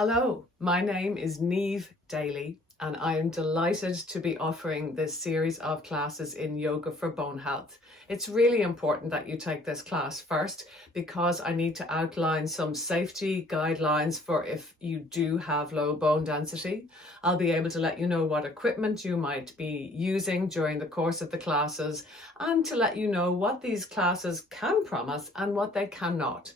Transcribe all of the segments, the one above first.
Hello, my name is Niamh Daly and I am delighted to be offering this series of classes in Yoga for Bone Health. It's really important that you take this class first because I need to outline some safety guidelines for if you do have low bone density. I'll be able to let you know what equipment you might be using during the course of the classes and to let you know what these classes can promise and what they cannot.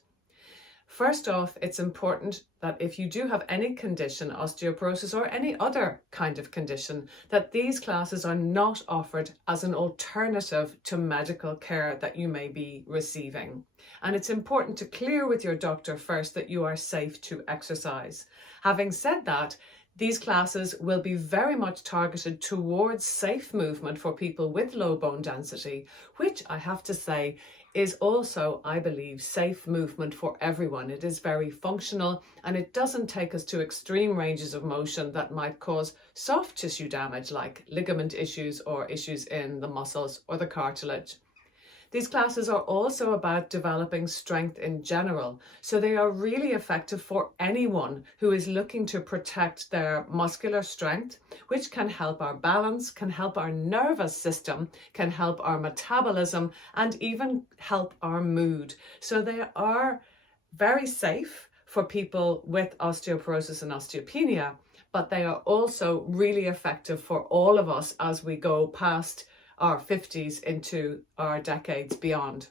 First off, it's important that if you do have any condition, osteoporosis or any other kind of condition, that these classes are not offered as an alternative to medical care that you may be receiving. And it's important to clear with your doctor first that you are safe to exercise. Having said that, these classes will be very much targeted towards safe movement for people with low bone density, which I have to say is also, I believe, safe movement for everyone. It is very functional and it doesn't take us to extreme ranges of motion that might cause soft tissue damage like ligament issues or issues in the muscles or the cartilage. These classes are also about developing strength in general, so they are really effective for anyone who is looking to protect their muscular strength, which can help our balance, can help our nervous system, can help our metabolism, and even help our mood. So they are very safe for people with osteoporosis and osteopenia, but they are also really effective for all of us as we go past our 50s into our decades beyond.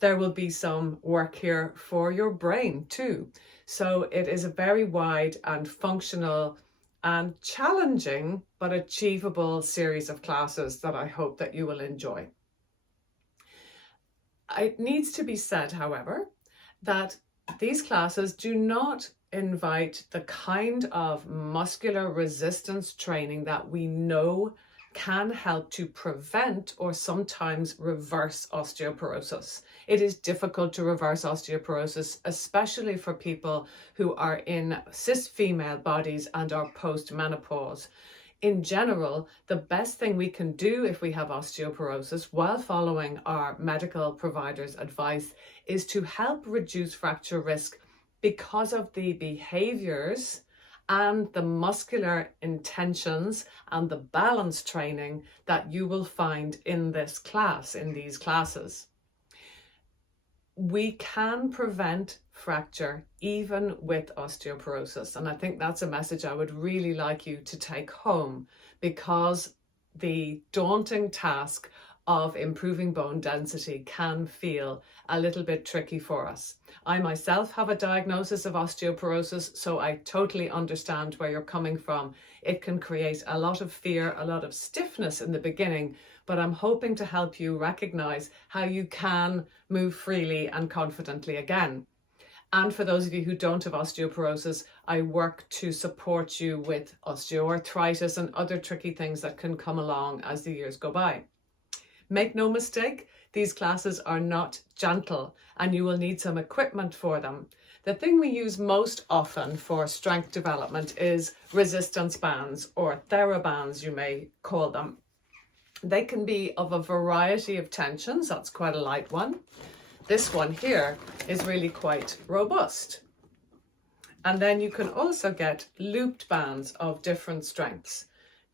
There will be some work here for your brain too. So it is a very wide and functional and challenging but achievable series of classes that I hope that you will enjoy. It needs to be said, however, that these classes do not invite the kind of muscular resistance training that we know can help to prevent or sometimes reverse osteoporosis. It is difficult to reverse osteoporosis, especially for people who are in cis female bodies and are post-menopause. In general, the best thing we can do if we have osteoporosis while following our medical provider's advice is to help reduce fracture risk because of the behaviors and the muscular intentions and the balance training that you will find in this class, in these classes. We can prevent fracture even with osteoporosis. And I think that's a message I would really like you to take home, because the daunting task of improving bone density can feel a little bit tricky for us. I myself have a diagnosis of osteoporosis, so I totally understand where you're coming from. It can create a lot of fear, a lot of stiffness in the beginning, but I'm hoping to help you recognize how you can move freely and confidently again. And for those of you who don't have osteoporosis, I work to support you with osteoarthritis and other tricky things that can come along as the years go by. Make no mistake, these classes are not gentle and you will need some equipment for them. The thing we use most often for strength development is resistance bands, or TheraBands you may call them. They can be of a variety of tensions. That's quite a light one. This one here is really quite robust. And then you can also get looped bands of different strengths.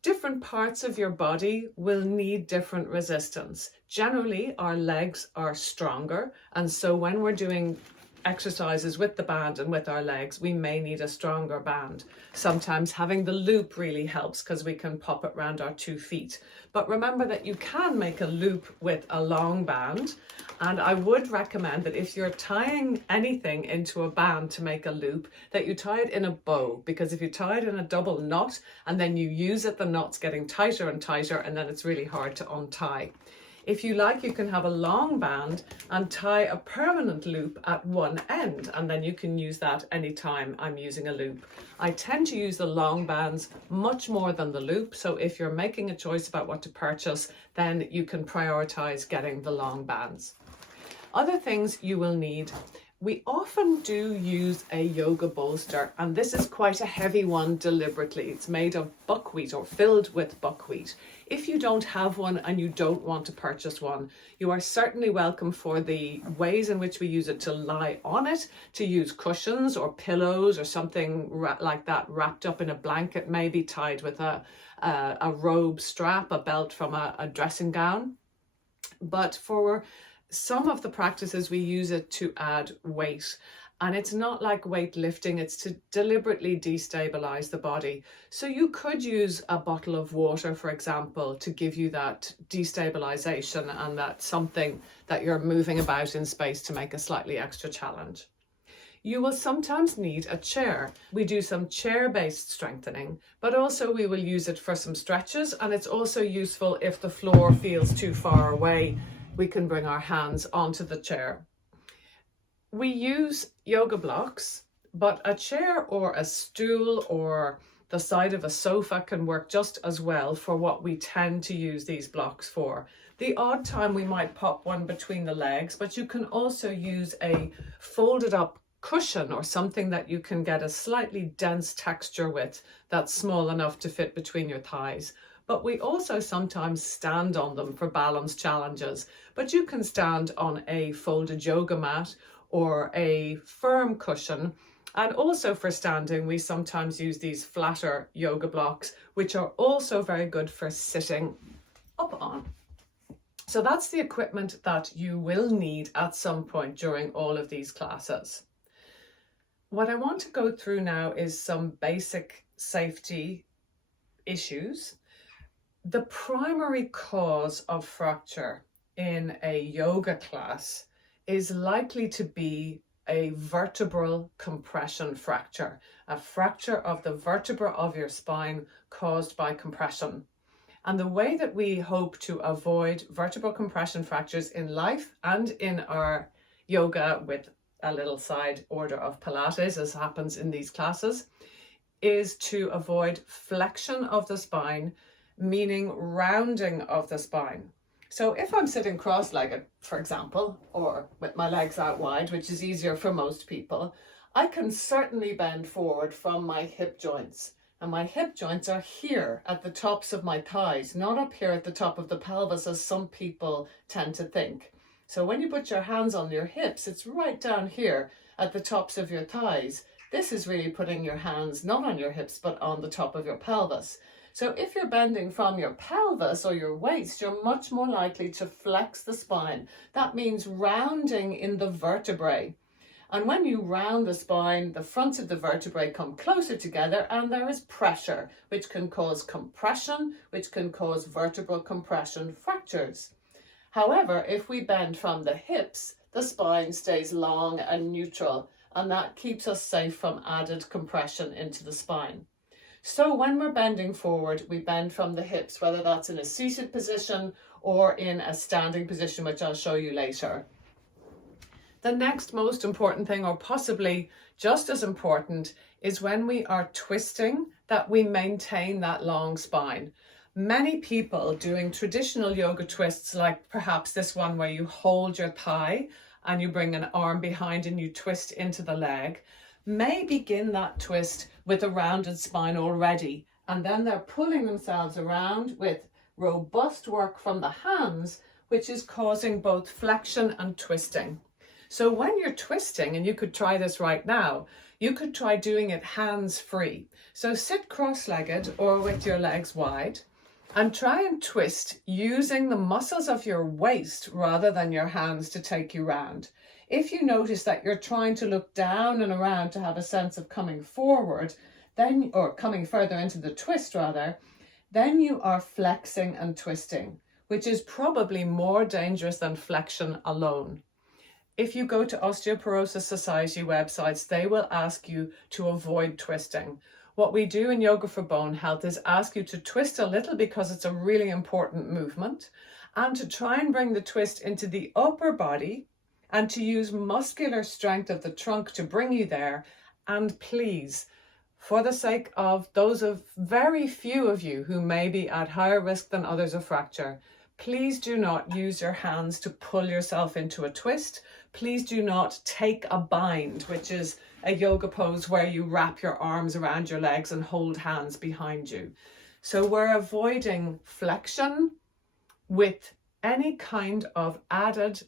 Different parts of your body will need different resistance. Generally, our legs are stronger, and so when we're doing exercises with the band and with our legs, we may need a stronger band. Sometimes having the loop really helps because we can pop it around our 2 feet. But remember that you can make a loop with a long band, and I would recommend that if you're tying anything into a band to make a loop, that you tie it in a bow, because if you tie it in a double knot and then you use it, the knot's getting tighter and tighter, and then it's really hard to untie. If you like, you can have a long band and tie a permanent loop at one end, and then you can use that anytime I'm using a loop. I tend to use the long bands much more than the loop, so if you're making a choice about what to purchase, then you can prioritize getting the long bands. Other things you will need We often do use a yoga bolster, and this is quite a heavy one deliberately. It's made of buckwheat or filled with buckwheat. If you don't have one and you don't want to purchase one, you are certainly welcome for the ways in which we use it to lie on it, to use cushions or pillows or something like that wrapped up in a blanket, maybe tied with a robe strap, a belt from a dressing gown. But for some of the practices, we use it to add weight. And it's not like weightlifting, it's to deliberately destabilize the body. So you could use a bottle of water, for example, to give you that destabilization and that something that you're moving about in space to make a slightly extra challenge. You will sometimes need a chair. We do some chair-based strengthening, but also we will use it for some stretches, and it's also useful if the floor feels too far away. We can bring our hands onto the chair. We use yoga blocks, but a chair or a stool or the side of a sofa can work just as well for what we tend to use these blocks for. The odd time we might pop one between the legs, but you can also use a folded up cushion or something that you can get a slightly dense texture with that's small enough to fit between your thighs. But we also sometimes stand on them for balance challenges. But you can stand on a folded yoga mat or a firm cushion. And also for standing, we sometimes use these flatter yoga blocks, which are also very good for sitting up on. So that's the equipment that you will need at some point during all of these classes. What I want to go through now is some basic safety issues. The primary cause of fracture in a yoga class is likely to be a vertebral compression fracture, a fracture of the vertebra of your spine caused by compression. And the way that we hope to avoid vertebral compression fractures in life and in our yoga with a little side order of Pilates, as happens in these classes, is to avoid flexion of the spine, meaning rounding of the spine. So if I'm sitting cross-legged, for example, or with my legs out wide, which is easier for most people, I can certainly bend forward from my hip joints. And my hip joints are here at the tops of my thighs, not up here at the top of the pelvis, as some people tend to think. So when you put your hands on your hips, it's right down here at the tops of your thighs. This is really putting your hands not on your hips, but on the top of your pelvis. So if you're bending from your pelvis or your waist, you're much more likely to flex the spine. That means rounding in the vertebrae. And when you round the spine, the fronts of the vertebrae come closer together and there is pressure, which can cause compression, which can cause vertebral compression fractures. However, if we bend from the hips, the spine stays long and neutral, and that keeps us safe from added compression into the spine. So when we're bending forward, we bend from the hips, whether that's in a seated position or in a standing position, which I'll show you later. The next most important thing, or possibly just as important, is when we are twisting, that we maintain that long spine. Many people doing traditional yoga twists, like perhaps this one where you hold your thigh and you bring an arm behind and you twist into the leg, may begin that twist with a rounded spine already, and then they're pulling themselves around with robust work from the hands, which is causing both flexion and twisting. So when you're twisting, and you could try this right now, you could try doing it hands-free. So sit cross-legged or with your legs wide and try and twist using the muscles of your waist rather than your hands to take you round. If you notice that you're trying to look down and around to have a sense of coming forward, then, or coming further into the twist rather, then you are flexing and twisting, which is probably more dangerous than flexion alone. If you go to Osteoporosis Society websites, they will ask you to avoid twisting. What we do in Yoga for Bone Health is ask you to twist a little because it's a really important movement, and to try and bring the twist into the upper body and to use muscular strength of the trunk to bring you there. And please, for the sake of those of very few of you who may be at higher risk than others of fracture, please do not use your hands to pull yourself into a twist. Please do not take a bind, which is a yoga pose where you wrap your arms around your legs and hold hands behind you. So we're avoiding flexion with any kind of added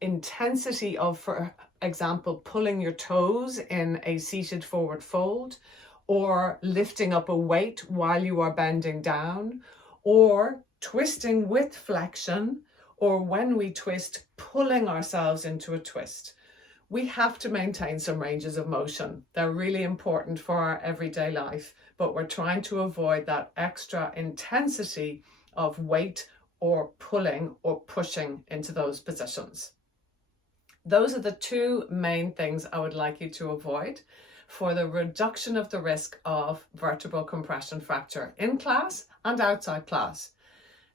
intensity of, for example, pulling your toes in a seated forward fold, or lifting up a weight while you are bending down, or twisting with flexion, or when we twist, pulling ourselves into a twist. We have to maintain some ranges of motion. They're really important for our everyday life, but we're trying to avoid that extra intensity of weight or pulling or pushing into those positions. Those are the two main things I would like you to avoid for the reduction of the risk of vertebral compression fracture in class and outside class.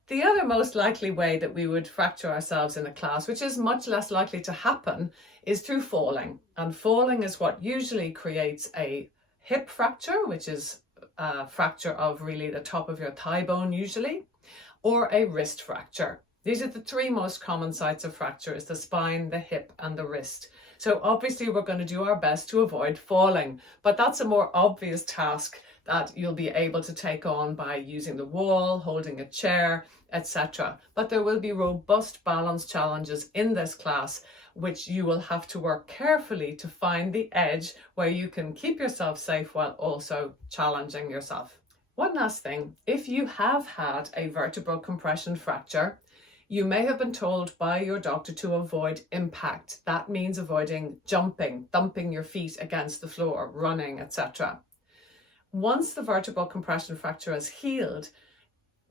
The other most likely way that we would fracture ourselves in a class, which is much less likely to happen, is through falling. And falling is what usually creates a hip fracture, which is a fracture of really the top of your thigh bone usually, or a wrist fracture. These are the three most common sites of fracture: is the spine, the hip, and the wrist. So obviously we're going to do our best to avoid falling, but that's a more obvious task that you'll be able to take on by using the wall, holding a chair, etc. But there will be robust balance challenges in this class, which you will have to work carefully to find the edge where you can keep yourself safe while also challenging yourself. One last thing, if you have had a vertebral compression fracture, you may have been told by your doctor to avoid impact. That means avoiding jumping, thumping your feet against the floor, running, etc. Once the vertebral compression fracture has healed,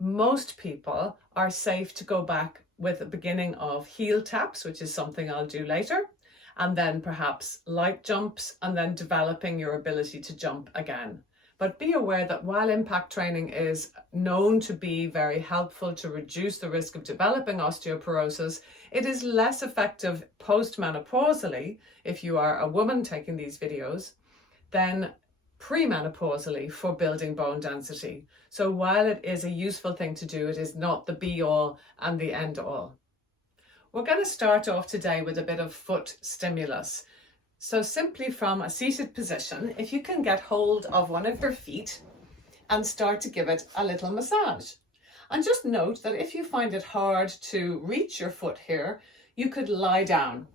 most people are safe to go back with the beginning of heel taps, which is something I'll do later, and then perhaps light jumps, and then developing your ability to jump again. But be aware that while impact training is known to be very helpful to reduce the risk of developing osteoporosis, it is less effective postmenopausally, if you are a woman taking these videos, than premenopausally for building bone density. So while it is a useful thing to do, it is not the be all and the end all. We're going to start off today with a bit of foot stimulus. So simply from a seated position, if you can get hold of one of your feet and start to give it a little massage. And just note that if you find it hard to reach your foot here, you could lie down.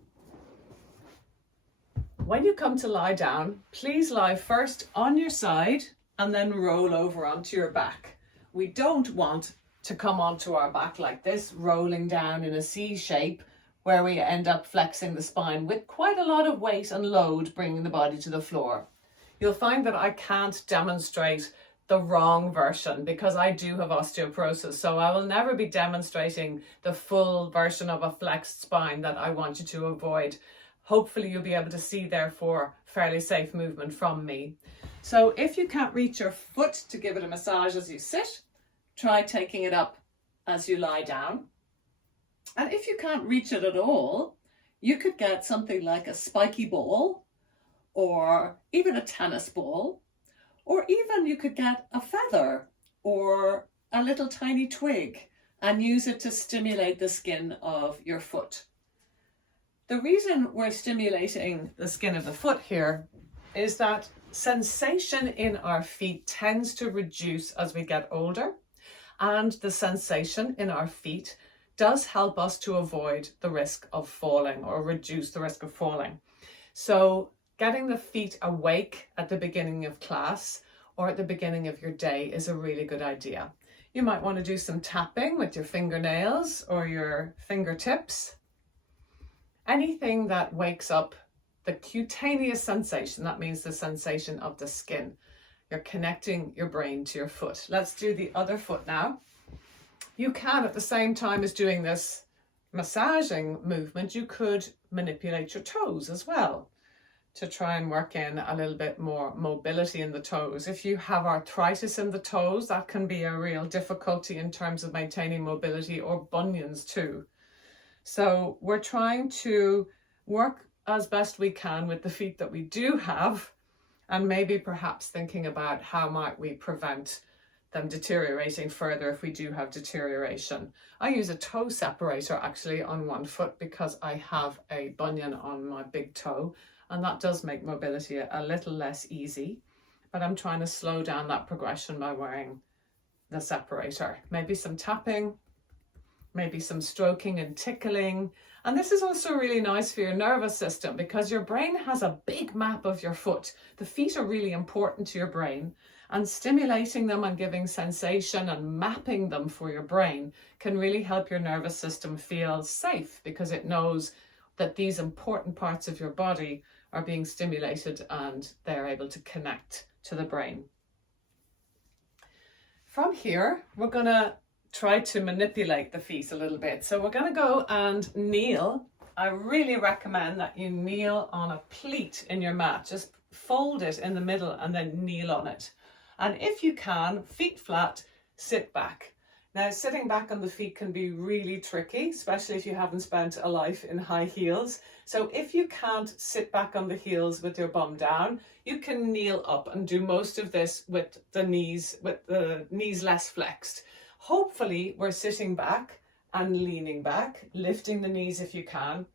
When you come to lie down, please lie first on your side and then roll over onto your back. We don't want to come onto our back like this, rolling down in a C shape, where we end up flexing the spine with quite a lot of weight and load, bringing the body to the floor. You'll find that I can't demonstrate the wrong version because I do have osteoporosis, so I will never be demonstrating the full version of a flexed spine that I want you to avoid. Hopefully you'll be able to see, therefore, fairly safe movement from me. So if you can't reach your foot to give it a massage as you sit, try taking it up as you lie down. And if you can't reach it at all, you could get something like a spiky ball, or even a tennis ball, or even you could get a feather or a little tiny twig and use it to stimulate the skin of your foot. The reason we're stimulating the skin of the foot here is that sensation in our feet tends to reduce as we get older, and the sensation in our feet does help us to avoid the risk of falling or reduce the risk of falling. So getting the feet awake at the beginning of class or at the beginning of your day is a really good idea. You might want to do some tapping with your fingernails or your fingertips. Anything that wakes up the cutaneous sensation, that means the sensation of the skin. You're connecting your brain to your foot. Let's do the other foot now. You can, at the same time as doing this massaging movement, you could manipulate your toes as well to try and work in a little bit more mobility in the toes. If you have arthritis in the toes, that can be a real difficulty in terms of maintaining mobility, or bunions too. So we're trying to work as best we can with the feet that we do have, and maybe perhaps thinking about how might we prevent them deteriorating further if we do have deterioration. I use a toe separator actually on one foot because I have a bunion on my big toe, and that does make mobility a little less easy. But I'm trying to slow down that progression by wearing the separator. Maybe some tapping, maybe some stroking and tickling. And this is also really nice for your nervous system because your brain has a big map of your foot. The feet are really important to your brain, and stimulating them and giving sensation and mapping them for your brain can really help your nervous system feel safe because it knows that these important parts of your body are being stimulated and they're able to connect to the brain. From here, we're going to try to manipulate the feet a little bit. So we're going to go and kneel. I really recommend that you kneel on a pleat in your mat. Just fold it in the middle and then kneel on it. And if you can, feet flat, sit back. Now, sitting back on the feet can be really tricky, especially if you haven't spent a life in high heels. So if you can't sit back on the heels with your bum down, you can kneel up and do most of this with the knees less flexed. Hopefully, we're sitting back and leaning back, lifting the knees if you can.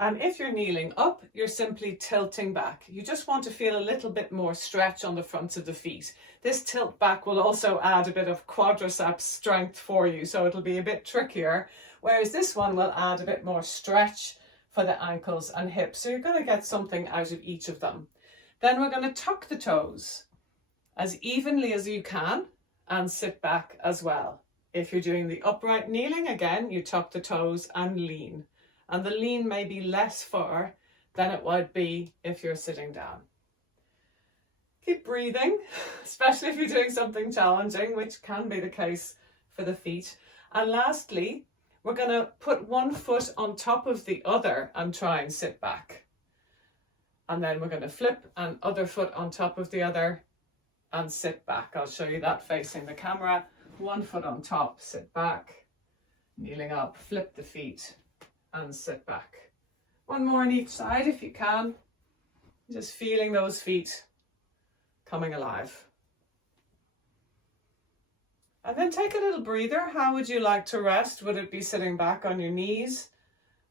And if you're kneeling up, you're simply tilting back. You just want to feel a little bit more stretch on the fronts of the feet. This tilt back will also add a bit of quadriceps strength for you, so it'll be a bit trickier. Whereas this one will add a bit more stretch for the ankles and hips. So you're going to get something out of each of them. Then we're going to tuck the toes as evenly as you can and sit back as well. If you're doing the upright kneeling, again, you tuck the toes and lean. And the lean may be less far than it would be if you're sitting down. Keep breathing, especially if you're doing something challenging, which can be the case for the feet. And lastly, we're going to put one foot on top of the other and try and sit back. And then we're going to flip an other foot on top of the other and sit back. I'll show you that facing the camera. One foot on top, sit back, kneeling up, flip the feet and sit back. One more on each side if you can. Just feeling those feet coming alive. And then take a little breather. How would you like to rest? Would it be sitting back on your knees,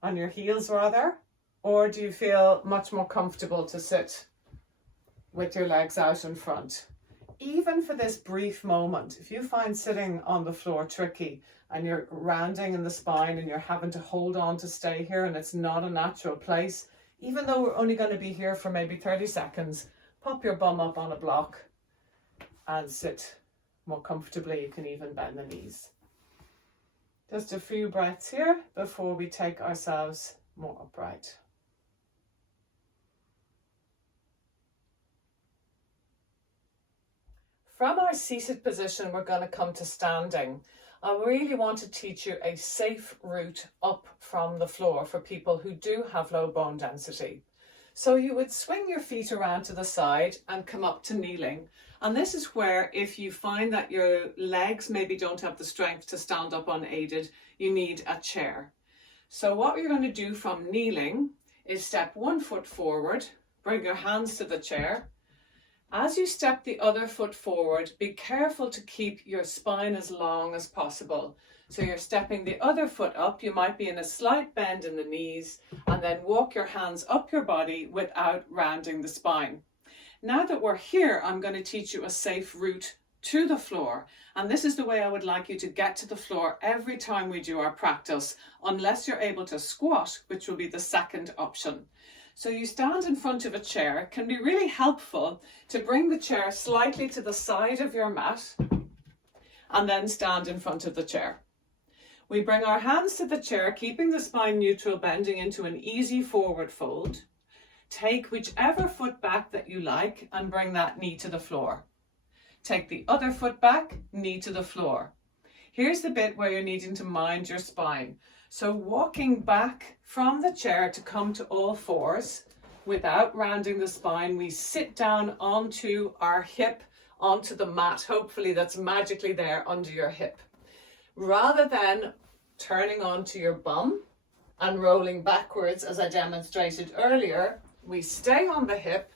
on your heels rather? Or do you feel much more comfortable to sit with your legs out in front? Even for this brief moment, if you find sitting on the floor tricky and you're rounding in the spine and you're having to hold on to stay here and it's not a natural place, even though we're only going to be here for maybe 30 seconds, pop your bum up on a block and sit more comfortably. You can even bend the knees. Just a few breaths here before we take ourselves more upright. From our seated position, we're going to come to standing. I really want to teach you a safe route up from the floor for people who do have low bone density. So you would swing your feet around to the side and come up to kneeling. And this is where, if you find that your legs maybe don't have the strength to stand up unaided, you need a chair. So what you're going to do from kneeling is step one foot forward, bring your hands to the chair. As you step the other foot forward, be careful to keep your spine as long as possible. So you're stepping the other foot up, you might be in a slight bend in the knees, and then walk your hands up your body without rounding the spine. Now that we're here, I'm going to teach you a safe route to the floor. And this is the way I would like you to get to the floor every time we do our practice, unless you're able to squat, which will be the second option. So you stand in front of a chair. It can be really helpful to bring the chair slightly to the side of your mat and then stand in front of the chair. We bring our hands to the chair, keeping the spine neutral, bending into an easy forward fold. Take whichever foot back that you like and bring that knee to the floor. Take the other foot back, knee to the floor. Here's the bit where you're needing to mind your spine. So walking back from the chair to come to all fours without rounding the spine, we sit down onto our hip, onto the mat. Hopefully that's magically there under your hip. Rather than turning onto your bum and rolling backwards as I demonstrated earlier, we stay on the hip.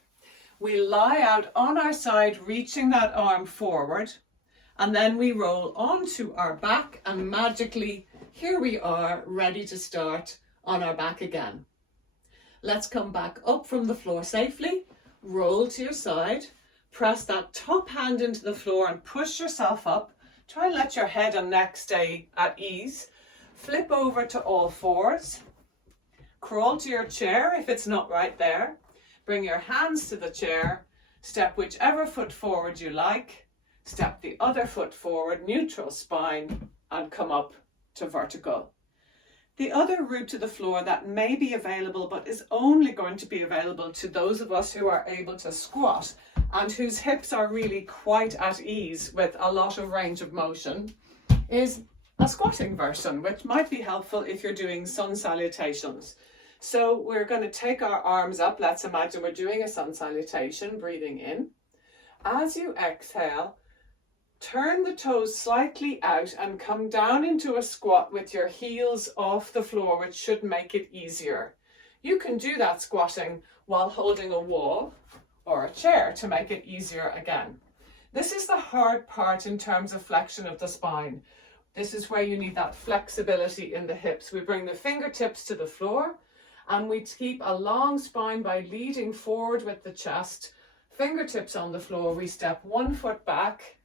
We lie out on our side, reaching that arm forward. And then we roll onto our back, and magically, here we are, ready to start on our back again. Let's come back up from the floor safely, roll to your side, press that top hand into the floor and push yourself up. Try and let your head and neck stay at ease. Flip over to all fours. Crawl to your chair if it's not right there. Bring your hands to the chair. Step whichever foot forward you like. Step the other foot forward, neutral spine, and come up to vertical. The other route to the floor that may be available, but is only going to be available to those of us who are able to squat and whose hips are really quite at ease with a lot of range of motion, is a squatting version, which might be helpful if you're doing sun salutations. So we're going to take our arms up. Let's imagine we're doing a sun salutation, breathing in. As you exhale, turn the toes slightly out and come down into a squat with your heels off the floor, which should make it easier. You can do that squatting while holding a wall or a chair to make it easier again. This is the hard part in terms of flexion of the spine. This is where you need that flexibility in the hips. We bring the fingertips to the floor and we keep a long spine by leading forward with the chest. Fingertips on the floor, we step one foot back,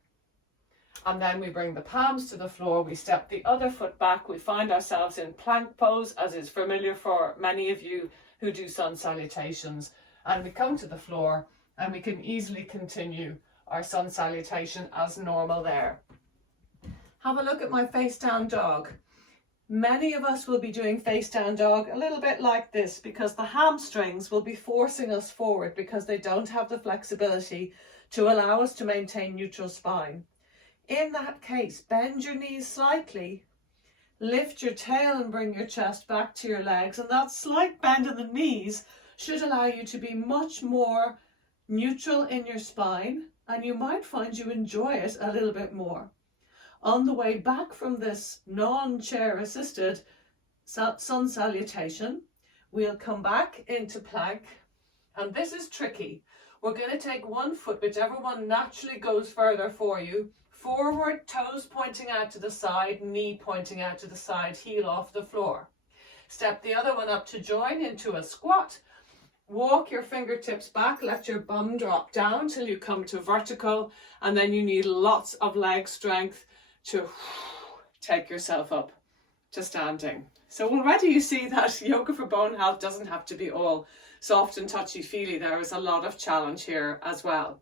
and then we bring the palms to the floor, we step the other foot back, we find ourselves in plank pose, as is familiar for many of you who do sun salutations, and we come to the floor and we can easily continue our sun salutation as normal there. Have a look at my face down dog. Many of us will be doing face down dog a little bit like this because the hamstrings will be forcing us forward because they don't have the flexibility to allow us to maintain neutral spine. In that case, bend your knees slightly, lift your tail and bring your chest back to your legs, and that slight bend in the knees should allow you to be much more neutral in your spine, and you might find you enjoy it a little bit more. On the way back from this non-chair assisted sun salutation, we'll come back into plank, and this is tricky. We're going to take one foot, whichever one naturally goes further for you, forward, toes pointing out to the side, knee pointing out to the side, heel off the floor. Step the other one up to join into a squat. Walk your fingertips back, let your bum drop down till you come to vertical, and then you need lots of leg strength to take yourself up to standing. So already you see that yoga for bone health doesn't have to be all soft and touchy-feely. There is a lot of challenge here as well.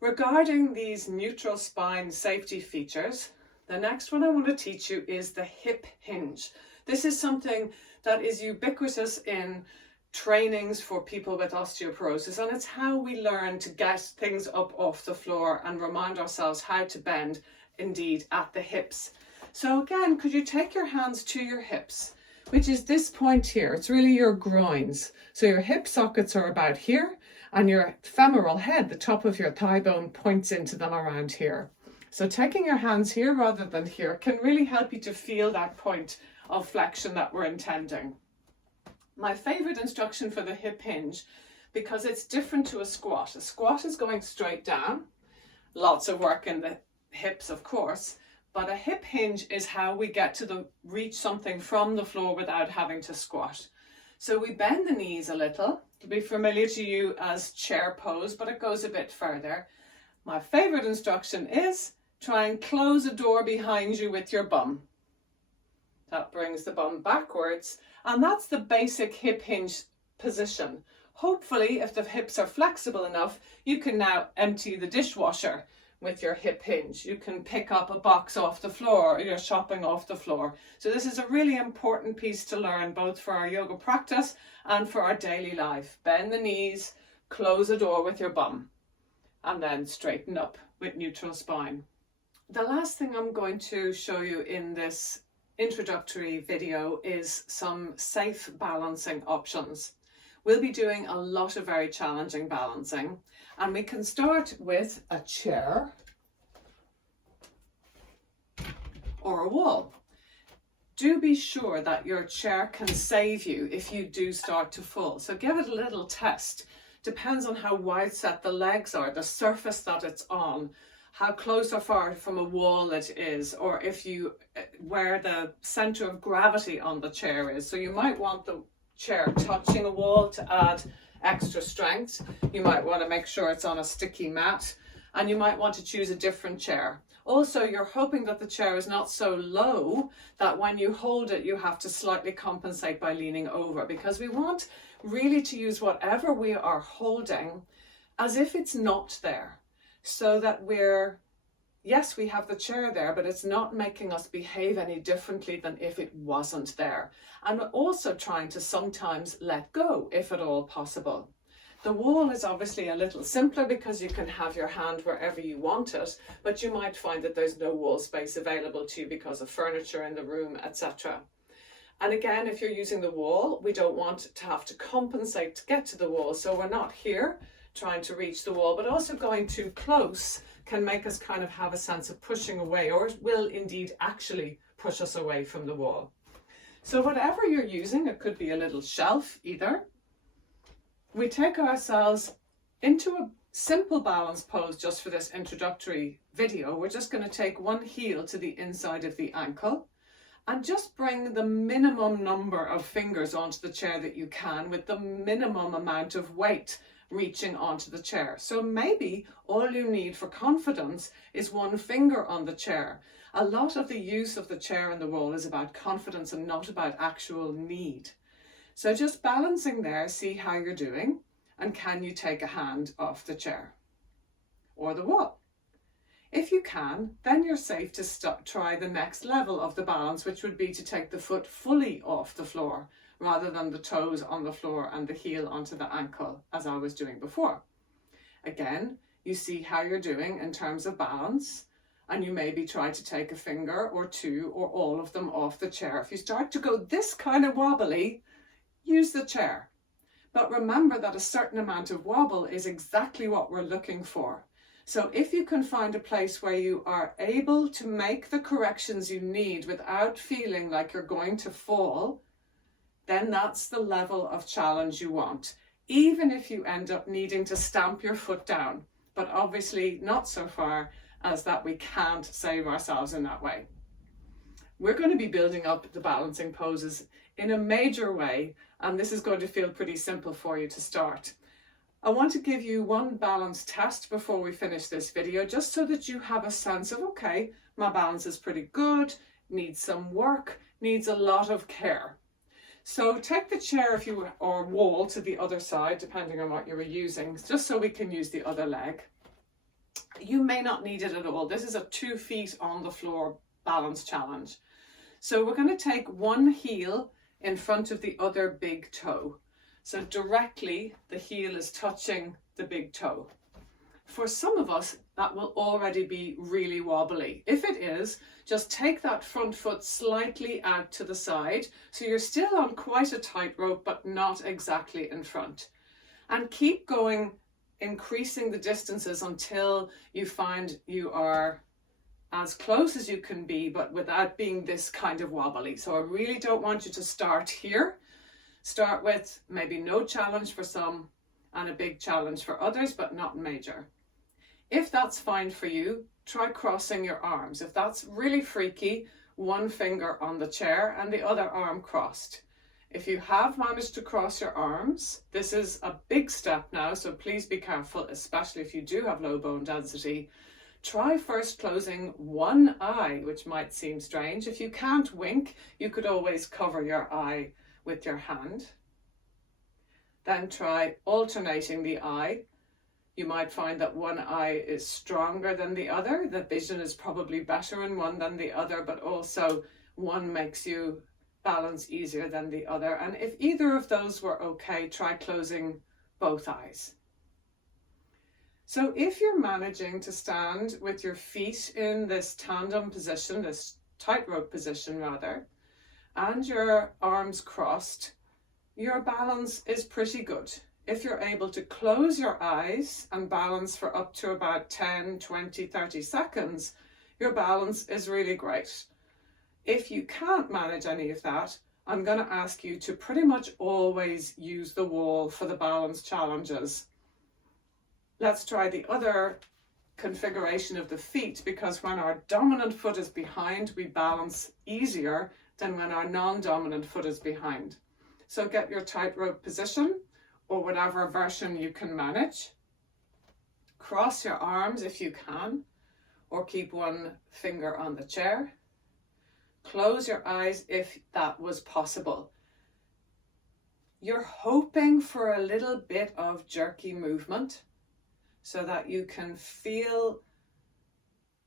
Regarding these neutral spine safety features, the next one I want to teach you is the hip hinge. This is something that is ubiquitous in trainings for people with osteoporosis, and it's how we learn to get things up off the floor and remind ourselves how to bend indeed at the hips. So again, could you take your hands to your hips, which is this point here? It's really your groins. So your hip sockets are about here, and your femoral head, the top of your thigh bone, points into them around here. So taking your hands here rather than here can really help you to feel that point of flexion that we're intending. My favorite instruction for the hip hinge, because it's different to a squat. A squat is going straight down, lots of work in the hips, of course, but a hip hinge is how we get to reach something from the floor without having to squat. So we bend the knees a little. It'll be familiar to you as chair pose, but it goes a bit further. My favorite instruction is try and close a door behind you with your bum. That brings the bum backwards, and that's the basic hip hinge position. Hopefully, if the hips are flexible enough, you can now empty the dishwasher with your hip hinge. You can pick up a box off the floor, or you're shopping off the floor. So this is a really important piece to learn, both for our yoga practice and for our daily life. Bend the knees, close a door with your bum, and then straighten up with neutral spine. The last thing I'm going to show you in this introductory video is some safe balancing options. We'll be doing a lot of very challenging balancing, and we can start with a chair or a wall. Do be sure that your chair can save you if you do start to fall. So give it a little test. Depends on how wide set the legs are, the surface that it's on, how close or far from a wall it is, or if you where the center of gravity on the chair is. So you might want the chair touching a wall to add extra strength. You might want to make sure it's on a sticky mat, and you might want to choose a different chair. Also, you're hoping that the chair is not so low that when you hold it, you have to slightly compensate by leaning over, because we want really to use whatever we are holding as if it's not there, so that yes, we have the chair there, but it's not making us behave any differently than if it wasn't there. And we're also trying to sometimes let go, if at all possible. The wall is obviously a little simpler because you can have your hand wherever you want it, but you might find that there's no wall space available to you because of furniture in the room, etc. And again, if you're using the wall, we don't want to have to compensate to get to the wall. So we're not here trying to reach the wall, but also going too close can make us kind of have a sense of pushing away, or it will indeed actually push us away from the wall. So whatever you're using, it could be a little shelf either. We take ourselves into a simple balance pose just for this introductory video. We're just going to take one heel to the inside of the ankle and just bring the minimum number of fingers onto the chair that you can, with the minimum amount of weight reaching onto the chair. So maybe all you need for confidence is one finger on the chair. A lot of the use of the chair and the wall is about confidence and not about actual need. So just balancing there, see how you're doing, and can you take a hand off the chair or the wall? If you can, then you're safe to try the next level of the balance, which would be to take the foot fully off the floor rather than the toes on the floor and the heel onto the ankle, as I was doing before. Again, you see how you're doing in terms of balance, and you maybe try to take a finger or two or all of them off the chair. If you start to go this kind of wobbly, use the chair. But remember that a certain amount of wobble is exactly what we're looking for. So if you can find a place where you are able to make the corrections you need without feeling like you're going to fall, then that's the level of challenge you want, even if you end up needing to stamp your foot down, but obviously not so far as that we can't save ourselves in that way. We're going to be building up the balancing poses in a major way, and this is going to feel pretty simple for you to start. I want to give you one balance test before we finish this video, just so that you have a sense of, okay, my balance is pretty good, needs some work, needs a lot of care. So take the chair or wall to the other side, depending on what you were using, just so we can use the other leg. You may not need it at all. This is a 2 feet on the floor balance challenge. So we're going to take one heel in front of the other big toe. So directly the heel is touching the big toe. For some of us, that will already be really wobbly. If it is, just take that front foot slightly out to the side, so you're still on quite a tightrope, but not exactly in front. And keep going, increasing the distances until you find you are as close as you can be, but without being this kind of wobbly. So I really don't want you to start here. Start with maybe no challenge for some and a big challenge for others, but not major. If that's fine for you, try crossing your arms. If that's really freaky, one finger on the chair and the other arm crossed. If you have managed to cross your arms, this is a big step now, so please be careful, especially if you do have low bone density. Try first closing one eye, which might seem strange. If you can't wink, you could always cover your eye with your hand. Then try alternating the eye. You might find that one eye is stronger than the other. The vision is probably better in one than the other, but also one makes you balance easier than the other. And if either of those were okay, try closing both eyes. So if you're managing to stand with your feet in this tandem position, this tightrope position rather, and your arms crossed, your balance is pretty good. If you're able to close your eyes and balance for up to about 10, 20, 30 seconds, your balance is really great. If you can't manage any of that, I'm going to ask you to pretty much always use the wall for the balance challenges. Let's try the other configuration of the feet, because when our dominant foot is behind, we balance easier than when our non-dominant foot is behind. So get your tightrope position or whatever version you can manage. Cross your arms if you can, or keep one finger on the chair. Close your eyes if that was possible. You're hoping for a little bit of jerky movement so that you can feel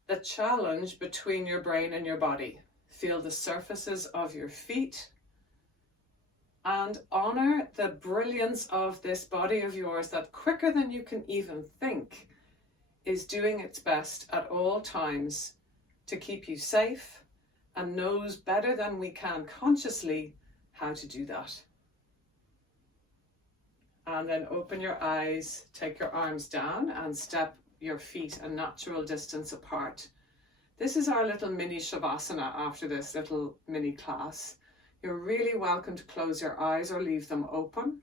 the challenge between your brain and your body. Feel the surfaces of your feet and honor the brilliance of this body of yours that, quicker than you can even think, is doing its best at all times to keep you safe and knows better than we can consciously how to do that. And then open your eyes, take your arms down and step your feet a natural distance apart. This is our little mini Shavasana after this little mini class. You're really welcome to close your eyes or leave them open.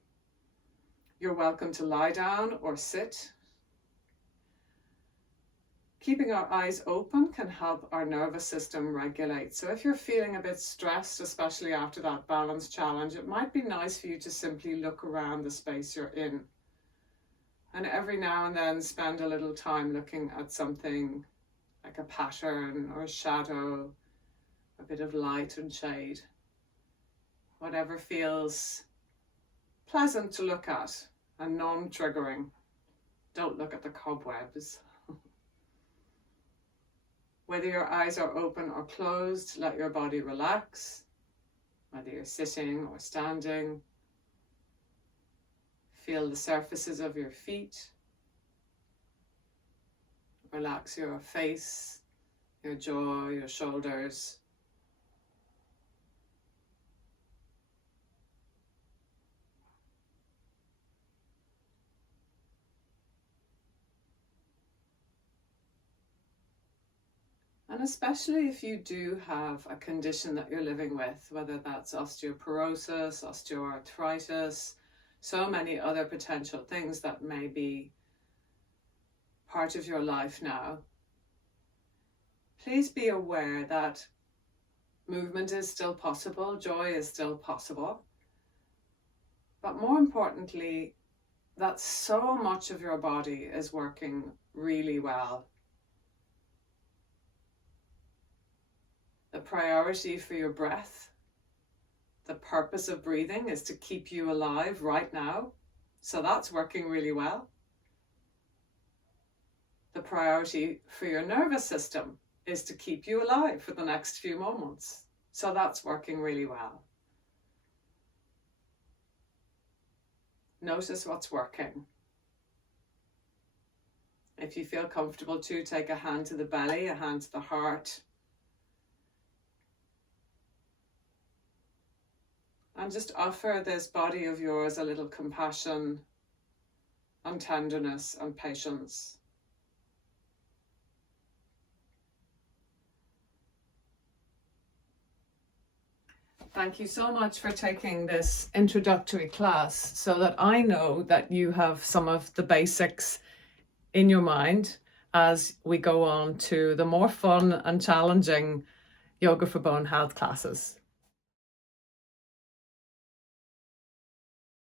You're welcome to lie down or sit. Keeping our eyes open can help our nervous system regulate. So if you're feeling a bit stressed, especially after that balance challenge, it might be nice for you to simply look around the space you're in. And every now and then spend a little time looking at something like a pattern or a shadow, a bit of light and shade. Whatever feels pleasant to look at and non-triggering. Don't look at the cobwebs. Whether your eyes are open or closed, let your body relax. Whether you're sitting or standing, feel the surfaces of your feet. Relax your face, your jaw, your shoulders. And especially if you do have a condition that you're living with, whether that's osteoporosis, osteoarthritis, so many other potential things that may be part of your life now, please be aware that movement is still possible, joy is still possible, but more importantly, that so much of your body is working really well. The priority for your breath, the purpose of breathing is to keep you alive right now. So that's working really well. The priority for your nervous system is to keep you alive for the next few moments. So that's working really well. Notice what's working. If you feel comfortable to, take a hand to the belly, a hand to the heart. And just offer this body of yours a little compassion and tenderness and patience. Thank you so much for taking this introductory class so that I know that you have some of the basics in your mind as we go on to the more fun and challenging Yoga for Bone Health classes.